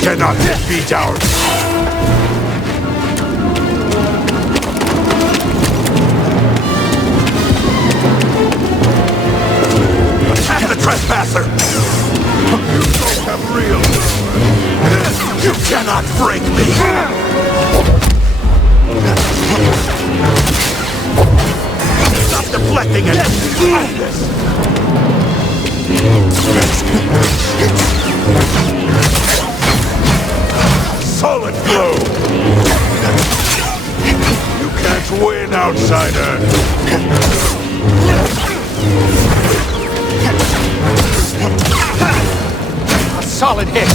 Cannot defeat our... Attack the trespasser! You don't have real power. You cannot break me! Stop deflecting and fight this! Solid blow! You can't win, outsider! A solid hit!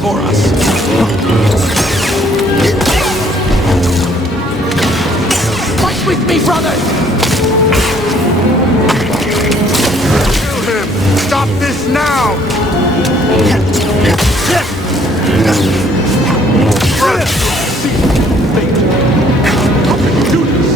For us. Fight with me, brothers! Kill him! Stop this now! How can you do this?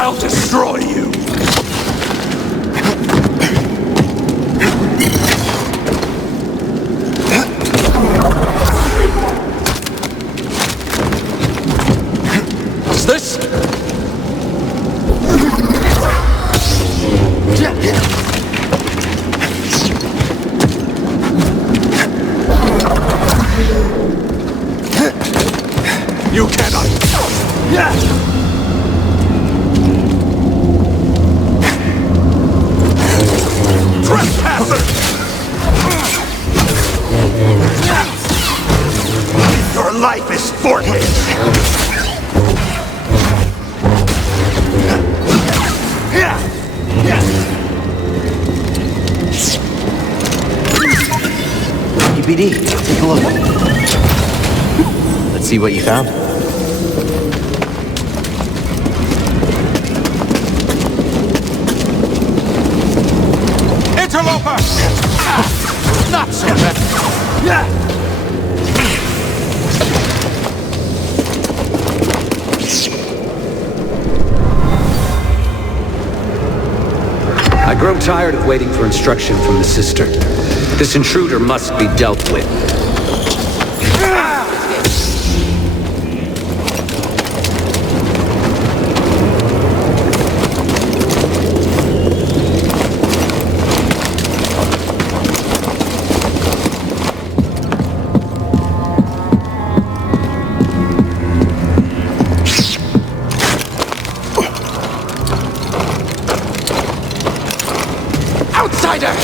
I'll destroy you! What's this? You cannot! Trespasser! Your life is forfeit! EPD, take a look. Let's see what you found. Interloper! Not so bad. I grow tired of waiting for instruction from the sister. This intruder must be dealt with. Outsider!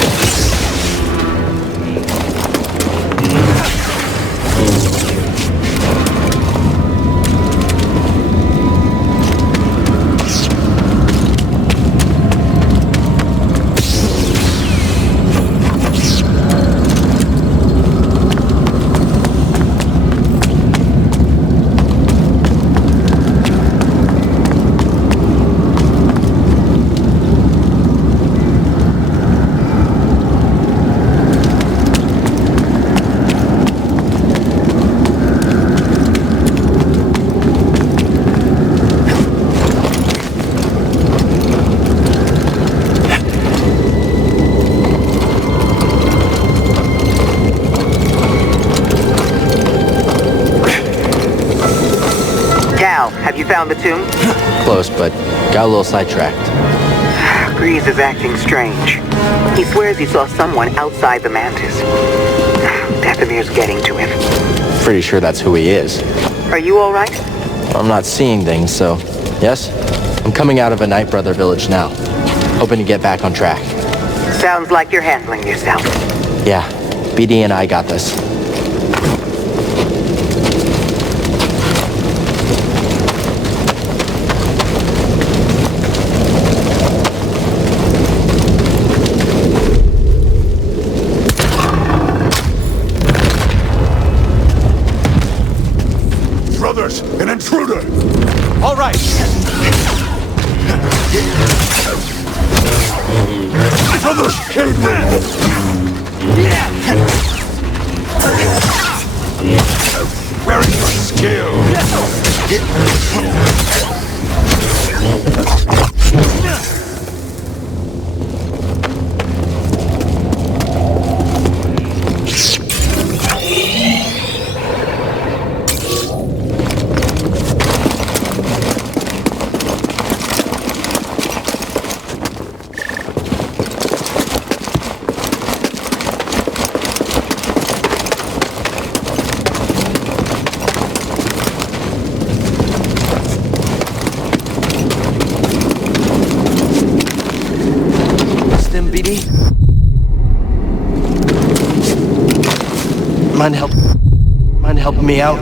Have you found the tomb? Close, but got a little sidetracked. Grease is acting strange. He swears he saw someone outside the Mantis. Dathomir's getting to him. Pretty sure that's who he is. Are you all right? I'm not seeing things, so yes. I'm coming out of a Night Brother village now. Hoping to get back on track. Sounds like you're handling yourself. Yeah, BD and I got this. Brothers, an intruder! All right. Brothers, aid me! Where is your skill? Stim, BD? Mind helping me out?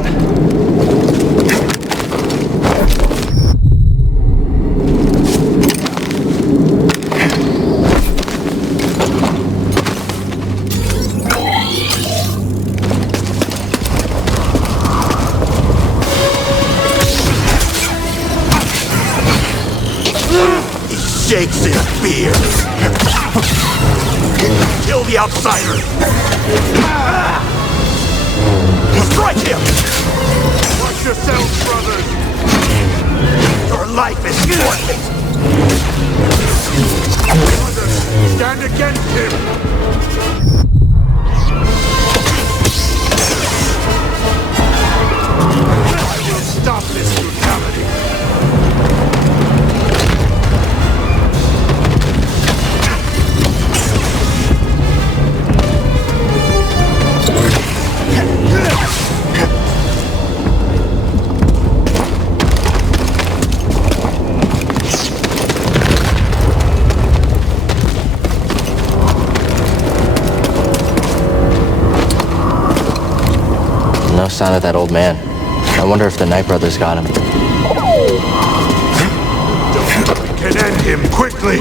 He shakes in fear. Kill the outsider! Strike him! Watch yourselves, brothers! Your life is worthless! Brothers, stand against him! I will stop this brutality! No sign of that old man. I wonder if the Night Brothers got him. We can end him quickly!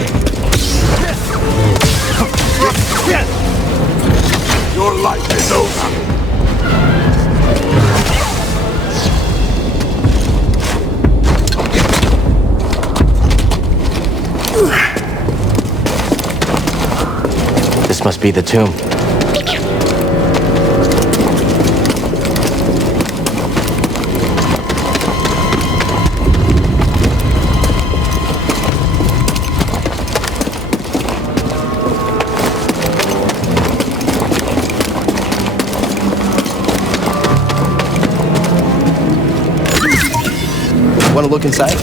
Your life is over! This must be the tomb. Want to look inside?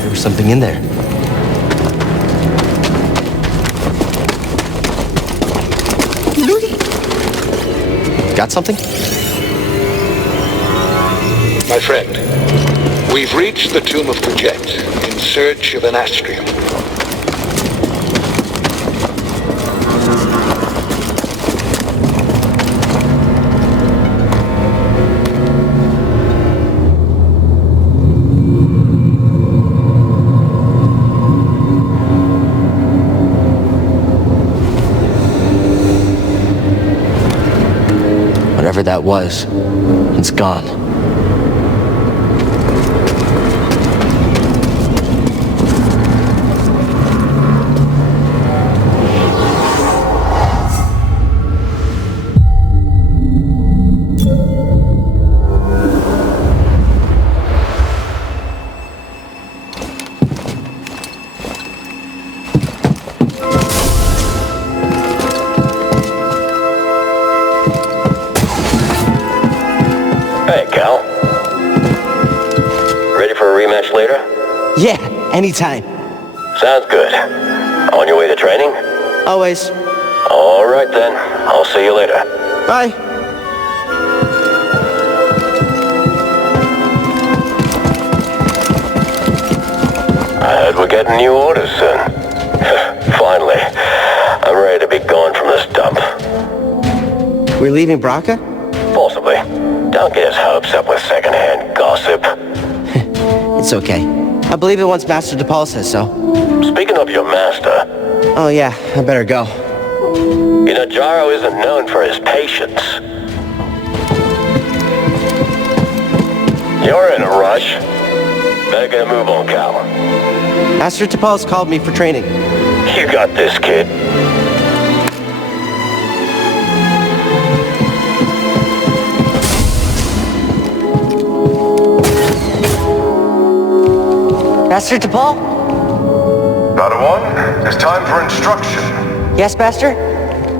There was something in there. Got something? My friend, we've reached the tomb of Kujet in search of an astrium. Whatever that was, it's gone. Hey, Cal. later? Yeah, anytime. Sounds good. On your way to training? Always. All right then. I'll see you later. Bye. I heard we're getting new orders soon. Finally. I'm ready to be gone from this dump. We're leaving Braca? Possibly. Don't get his hopes up with secondhand gossip. It's okay. I believe it once Master DePaul says so. Speaking of your master... Oh yeah, I better go. You know, Jaro isn't known for his patience. You're in a rush. Better get a move on, Cal. Master DePaul's called me for training. You got this, kid. Master DePaul? Padawan, it's time for instruction. Yes, Master?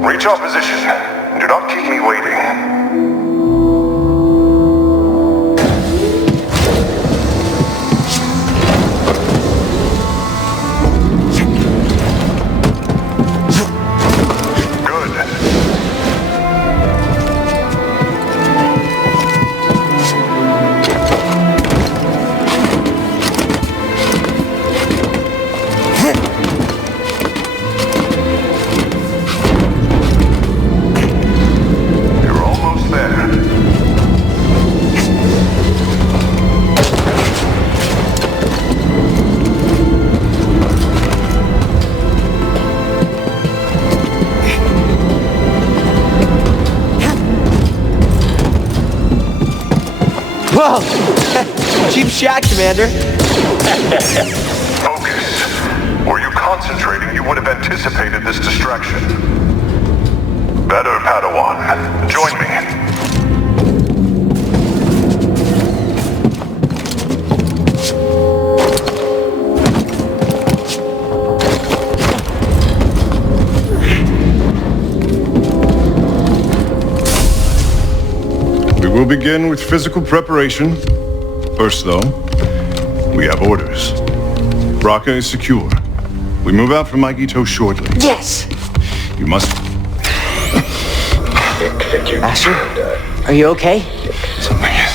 Reach our position. Do not keep me waiting. Whoa! Cheap shot, Commander. Focus. Were you concentrating, you would have anticipated this distraction. Better, Padawan. Join me. We'll begin with physical preparation. First, though, we have orders. Braca is secure. We move out from Maigito shortly. Yes! You must... Master, are you okay? Something is...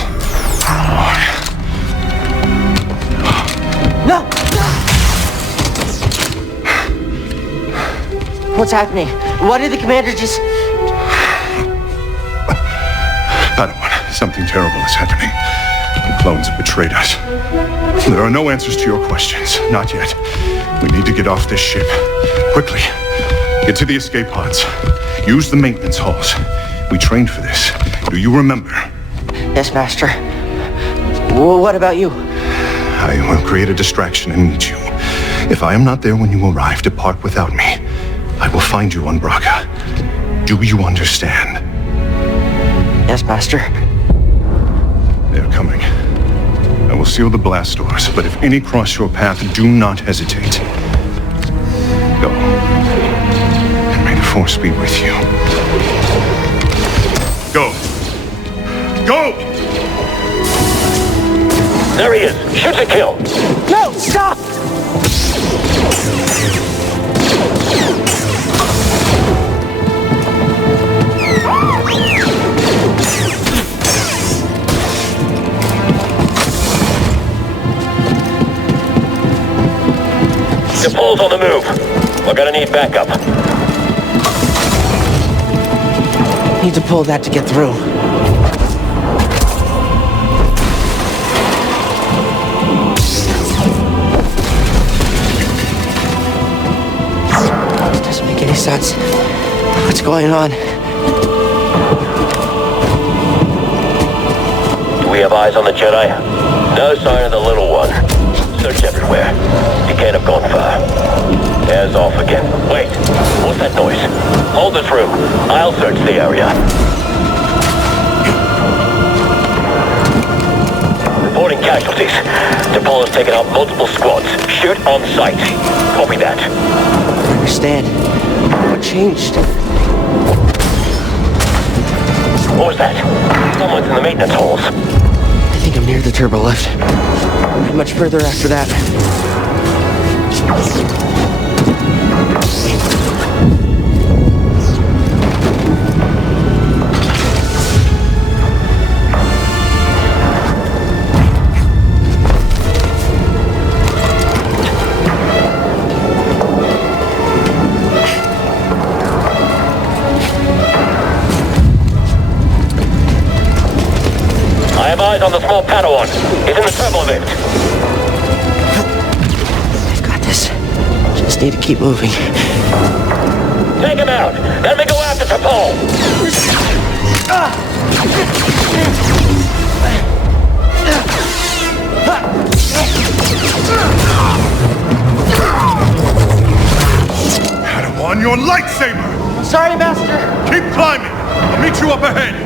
No! What's happening? Why did the Commander just... Padawan, something terrible is happening. The clones have betrayed us. There are no answers to your questions. Not yet. We need to get off this ship. Quickly. Get to the escape pods. Use the maintenance halls. We trained for this. Do you remember? Yes, Master. Well, what about you? I will create a distraction and meet you. If I am not there when you arrive, depart without me. I will find you on Braca. Do you understand? Yes, Master. They're coming. I will seal the blast doors, but if any cross your path, do not hesitate. Go. And may the Force be with you. Go. Go! There he is. Shoot to kill. No, stop! DePaul's on the move. We're gonna need backup. Need to pull that to get through. Doesn't make any sense. What's going on? Do we have eyes on the Jedi? No sign of the little one. Search everywhere. He can't have gone far. Air's off again. Wait, what's that noise? Hold this room. I'll search the area. Reporting casualties. DePaul has taken out multiple squads. Shoot on sight. Copy that. I understand. What changed? What was that? Someone's in the maintenance halls. I think I'm near the turbo lift. Not much further after that. I have eyes on the small Padawan. He's in the turbo lift. I've got this. Just need to keep moving. Take him out. Then we go after T'Pol. Padawan, your lightsaber! Sorry, Master. Keep climbing! I'll meet you up ahead!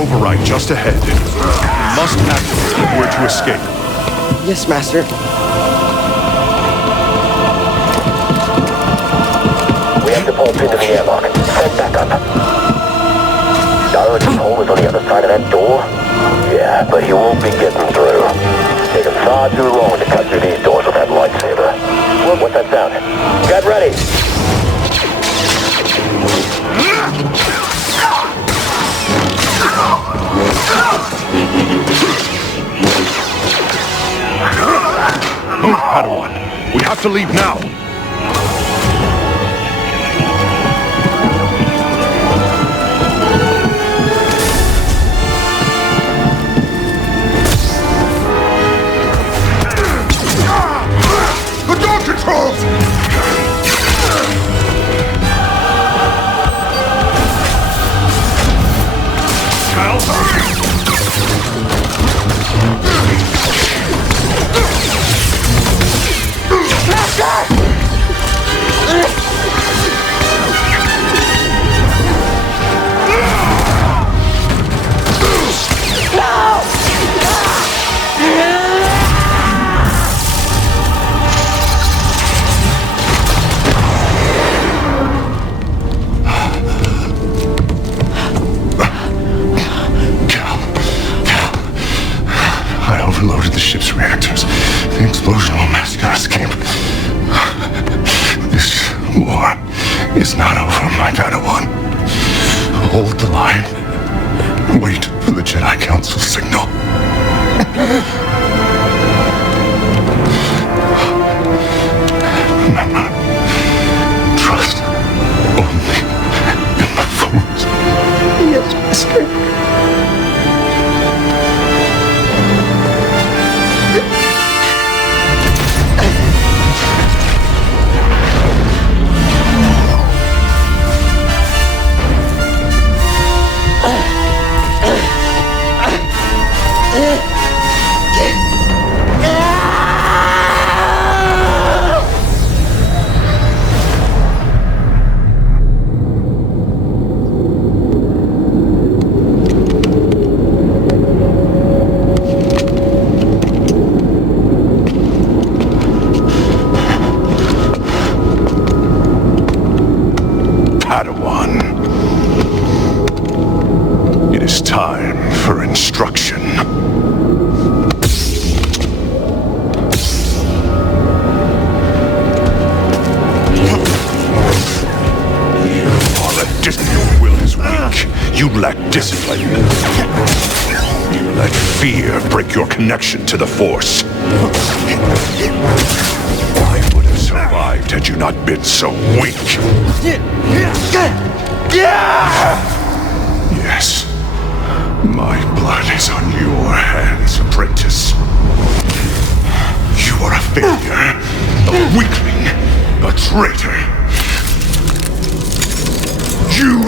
Override just ahead. You must activate if we're to escape. Yes, Master. We have T'Pol pinned to the airlock. Send back up. T'Pol is on the other side of that door? Yeah, but he won't be getting through. It's taken far too long to cut through these doors with that lightsaber. What's that sound? Get ready! Move, Padawan. We have to leave now. The door controls! Cal, hurry! I overloaded the ship's reactors. The explosion will mask our escape. This war is not over, my Padawan. Hold the line. Wait for the Jedi Council signal. Remember, trust only in the Force. Yes, Master. Padawan. It is time for instruction. Your will is weak. You lack discipline. You let fear break your connection to the Force. I would have survived had you not been so weak. Yes. My blood is on your hands, apprentice. You are a failure, a weakling, a traitor.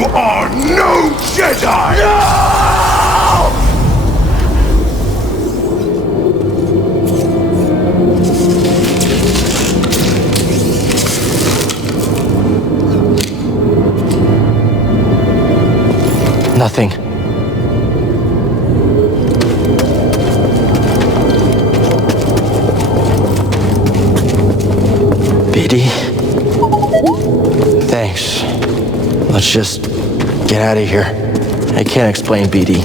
You are no Jedi! No! Nothing. BD? Thanks. Let's just get out of here. I can't explain BD.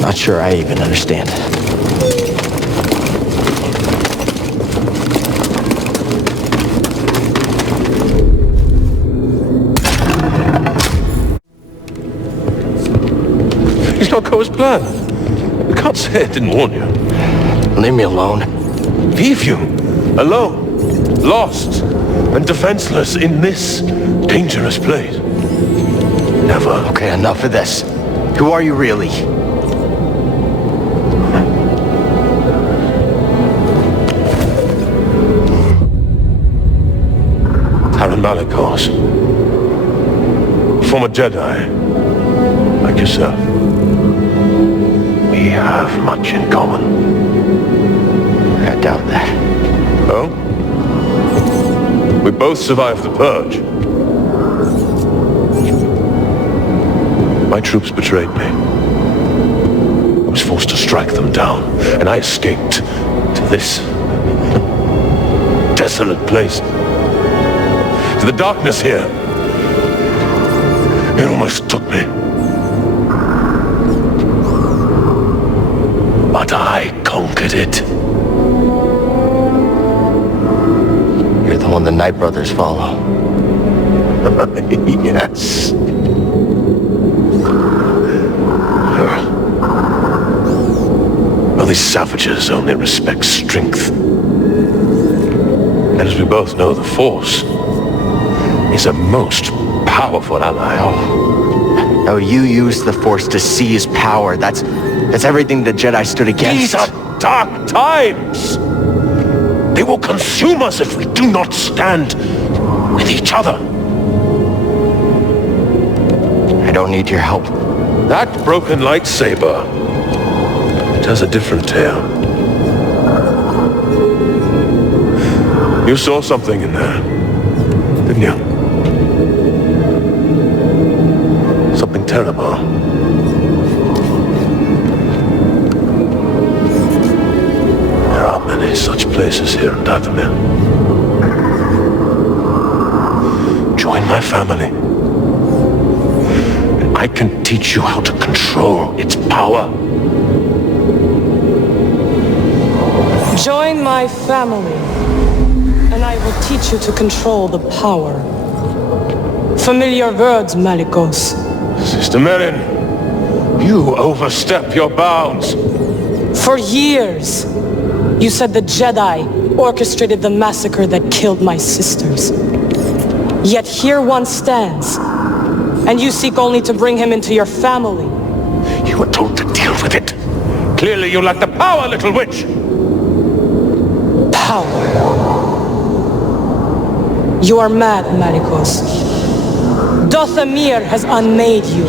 Not sure I even understand. Things don't go as planned. You can't say I didn't warn you. Leave me alone. Leave you alone, lost and defenseless in this dangerous place. Never. Okay, enough of this. Who are you really? Aaron Malikos. Former Jedi, like yourself. We have much in common. I doubt that. Oh? We both survived the Purge. My troops betrayed me. I was forced to strike them down, and I escaped to this desolate place. To the darkness here. It almost took me. But I conquered it. You're the one the Night Brothers follow. Yes. Well, these savages only respect strength. And as we both know, the Force is a most powerful ally. Oh, you used the Force to seize power. That's everything the Jedi stood against. These are dark times. They will consume us if we do not stand with each other. I don't need your help. That broken lightsaber tells a different tale. You saw something in there, didn't you? Something terrible. There are many such places here in Dathomir. Join my family. And I can teach you how to control its power. Join my family, and I will teach you to control the power. Familiar words, Malikos. Sister Merrin, you overstep your bounds. For years, you said the Jedi orchestrated the massacre that killed my sisters. Yet here one stands, and you seek only to bring him into your family. You were told to deal with it. Clearly you lack the power, little witch. Power. You are mad, Malikos. Dathomir has unmade you,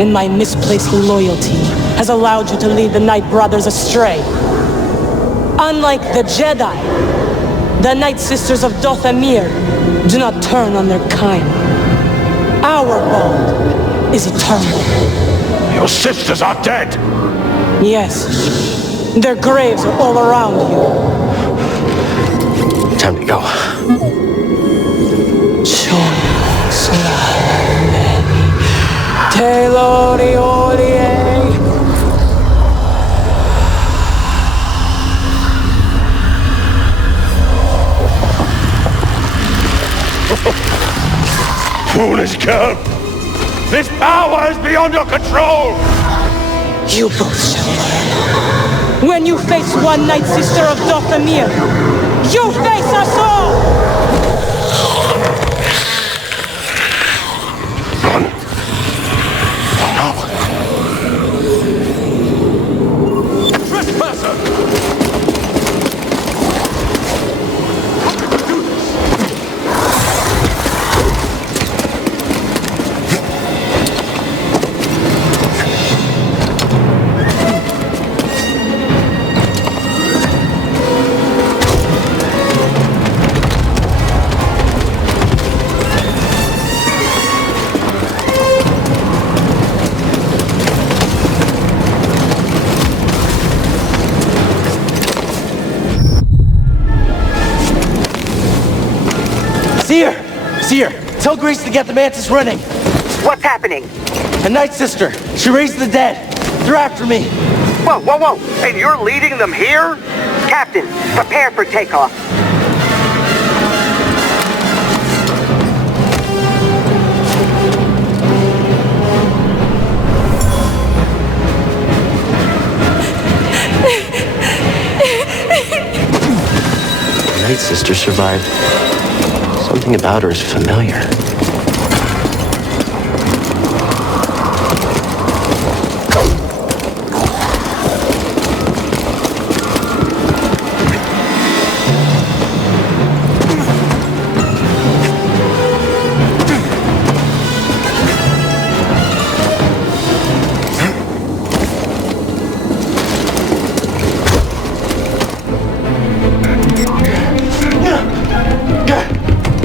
and my misplaced loyalty has allowed you to lead the Night Brothers astray. Unlike the Jedi, the Night Sisters of Dathomir do not turn on their kind. Our bond is eternal. Your sisters are dead. Yes, their graves are all around you. Time to go. Foolish girl! This power is beyond your control! You both shall learn. When you face one Night Sister of Dathomir, you face us all! Run. No. Trespasser! Seer, tell Grace to get the Mantis running. What's happening? A Night Sister. She raised the dead. They're after me. Whoa, whoa, whoa! And you're leading them here? Captain, prepare for takeoff. The Night Sister survived. Something about her is familiar.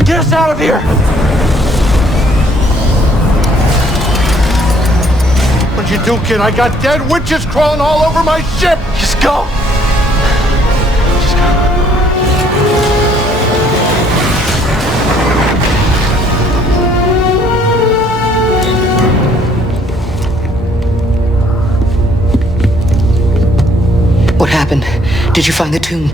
Get us out of here! What'd you do, kid? I got dead witches crawling all over my ship! Just go! Just go. What happened? Did you find the tomb?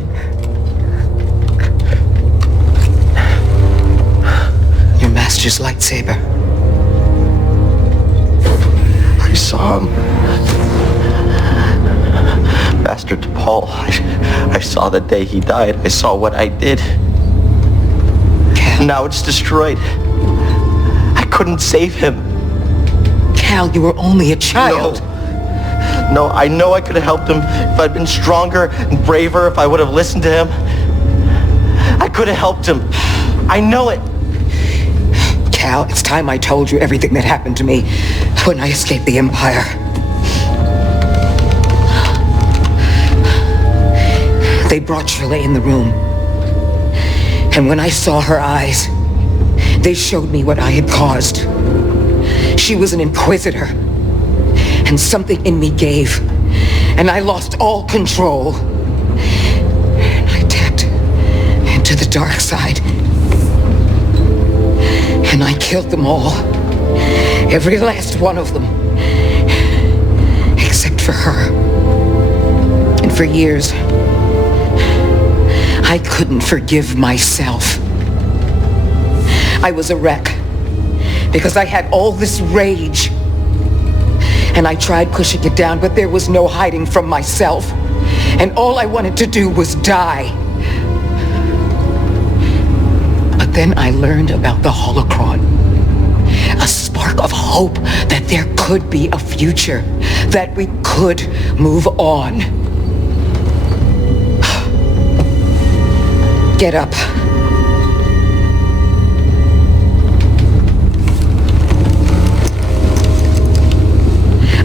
Your master's lightsaber. I saw him. Master T'Pol. I saw the day he died. I saw what I did. Cal. Now it's destroyed. I couldn't save him. Cal, you were only a child. No, I know I could have helped him if I'd been stronger and braver, if I would have listened to him. I could have helped him. I know it. Cal, it's time I told you everything that happened to me when I escaped the Empire. They brought Shirley in the room. And when I saw her eyes, they showed me what I had caused. She was an inquisitor. And something in me gave. And I lost all control. And I tapped into the dark side. And I killed them all. Every last one of them. Except for her. And for years, I couldn't forgive myself. I was a wreck. Because I had all this rage. And I tried pushing it down, but there was no hiding from myself. And all I wanted to do was die. But then I learned about the holocron. A spark of hope that there could be a future. That we could move on. Get up.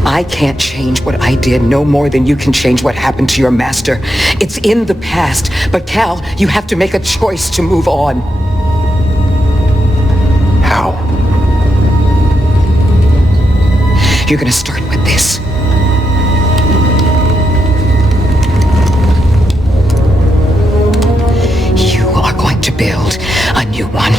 I can't change what I did no more than you can change what happened to your master. It's in the past. But Cal, you have to make a choice to move on. How? You're gonna start with this. You are going to build a new one.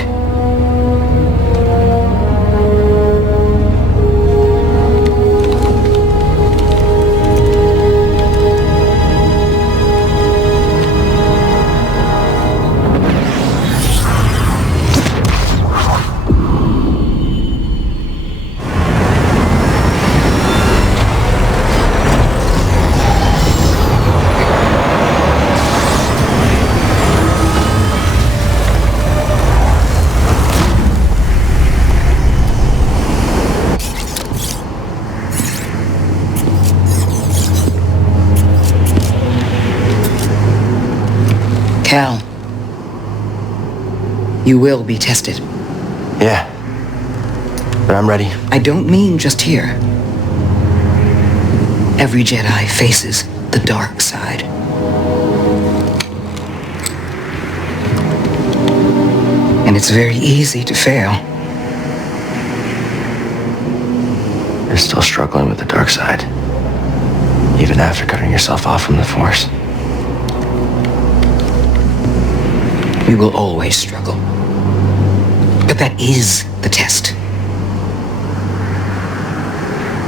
Cal, you will be tested. Yeah. But I'm ready. I don't mean just here. Every Jedi faces the dark side. And it's very easy to fail. You're still struggling with the dark side. Even after cutting yourself off from the Force. We will always struggle. But But that is the test.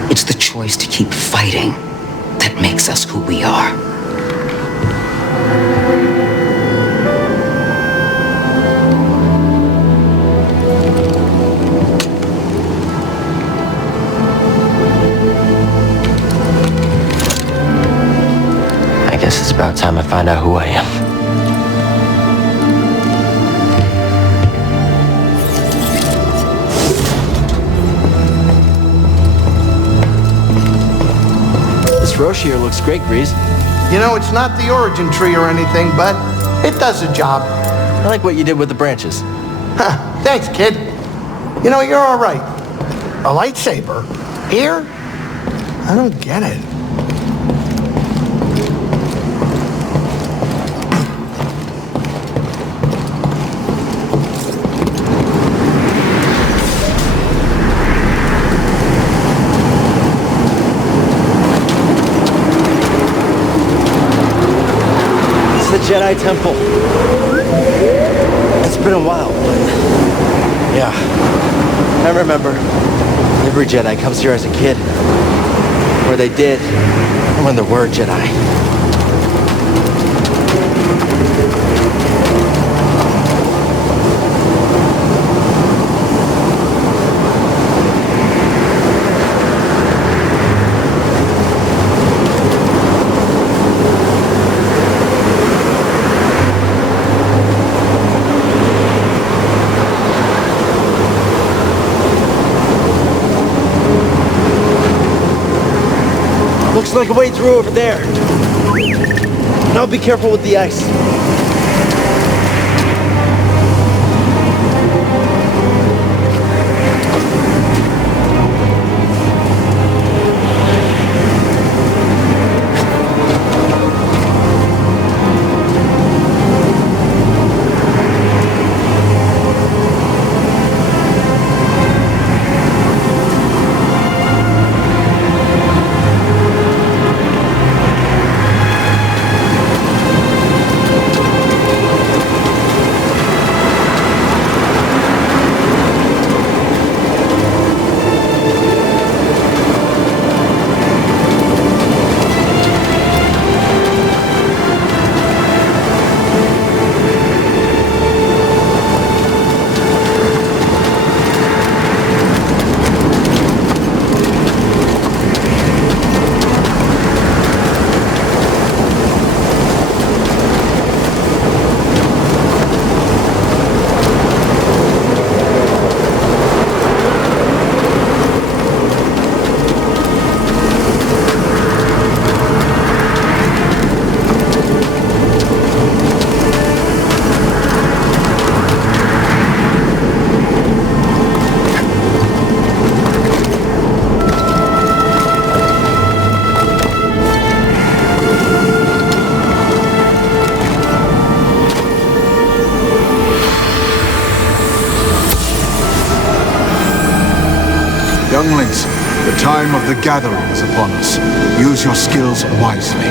It's the choice to keep fighting that makes us who we are. I guess it's about time I find out who I am. Roche here looks great, Grease. You know, it's not the origin tree or anything, but it does the job. I like what you did with the branches. Huh, thanks, kid. You know, you're all right. A lightsaber? Here? I don't get it. Jedi Temple. It's been a while, but yeah. I remember every Jedi comes here as a kid. Or they did, and when there were Jedi. Looks like a way through over there. Now be careful with the ice. Younglings, the time of the gathering is upon us. Use your skills wisely.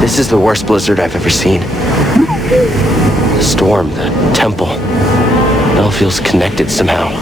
This is the worst blizzard I've ever seen. The storm, the temple, it all feels connected somehow.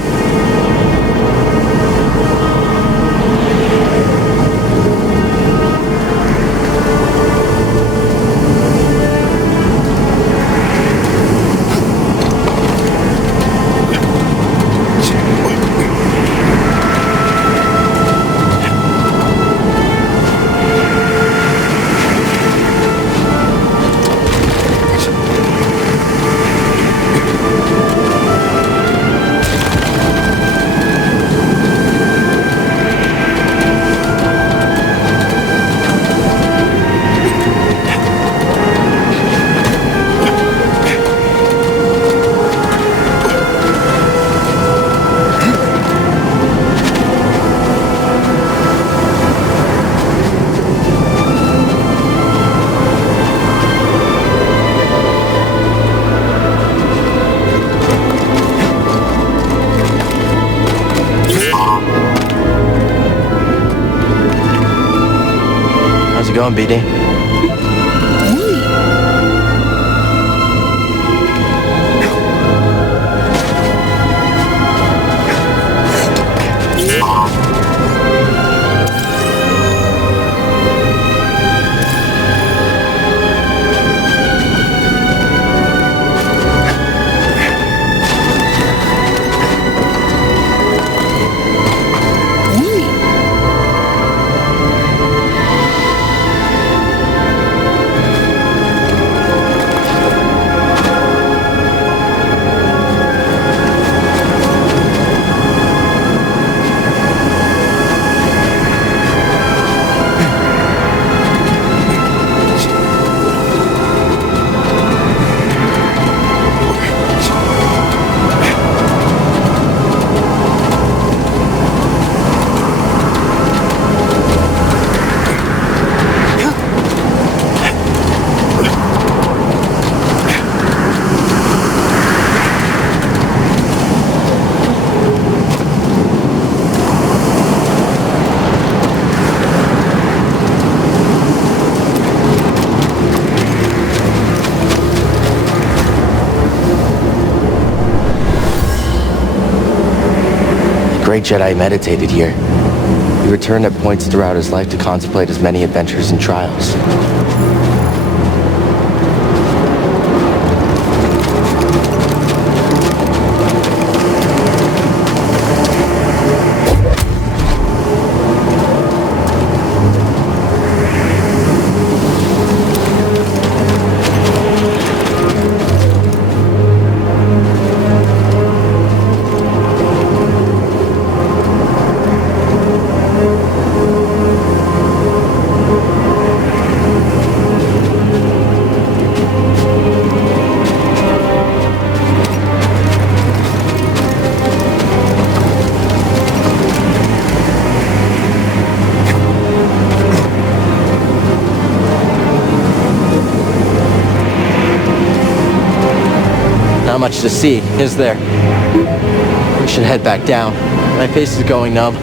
How's it going, BD? The great Jedi meditated here. He returned at points throughout his life to contemplate his many adventures and trials. Not much to see, is there? We should head back down. My face is going numb.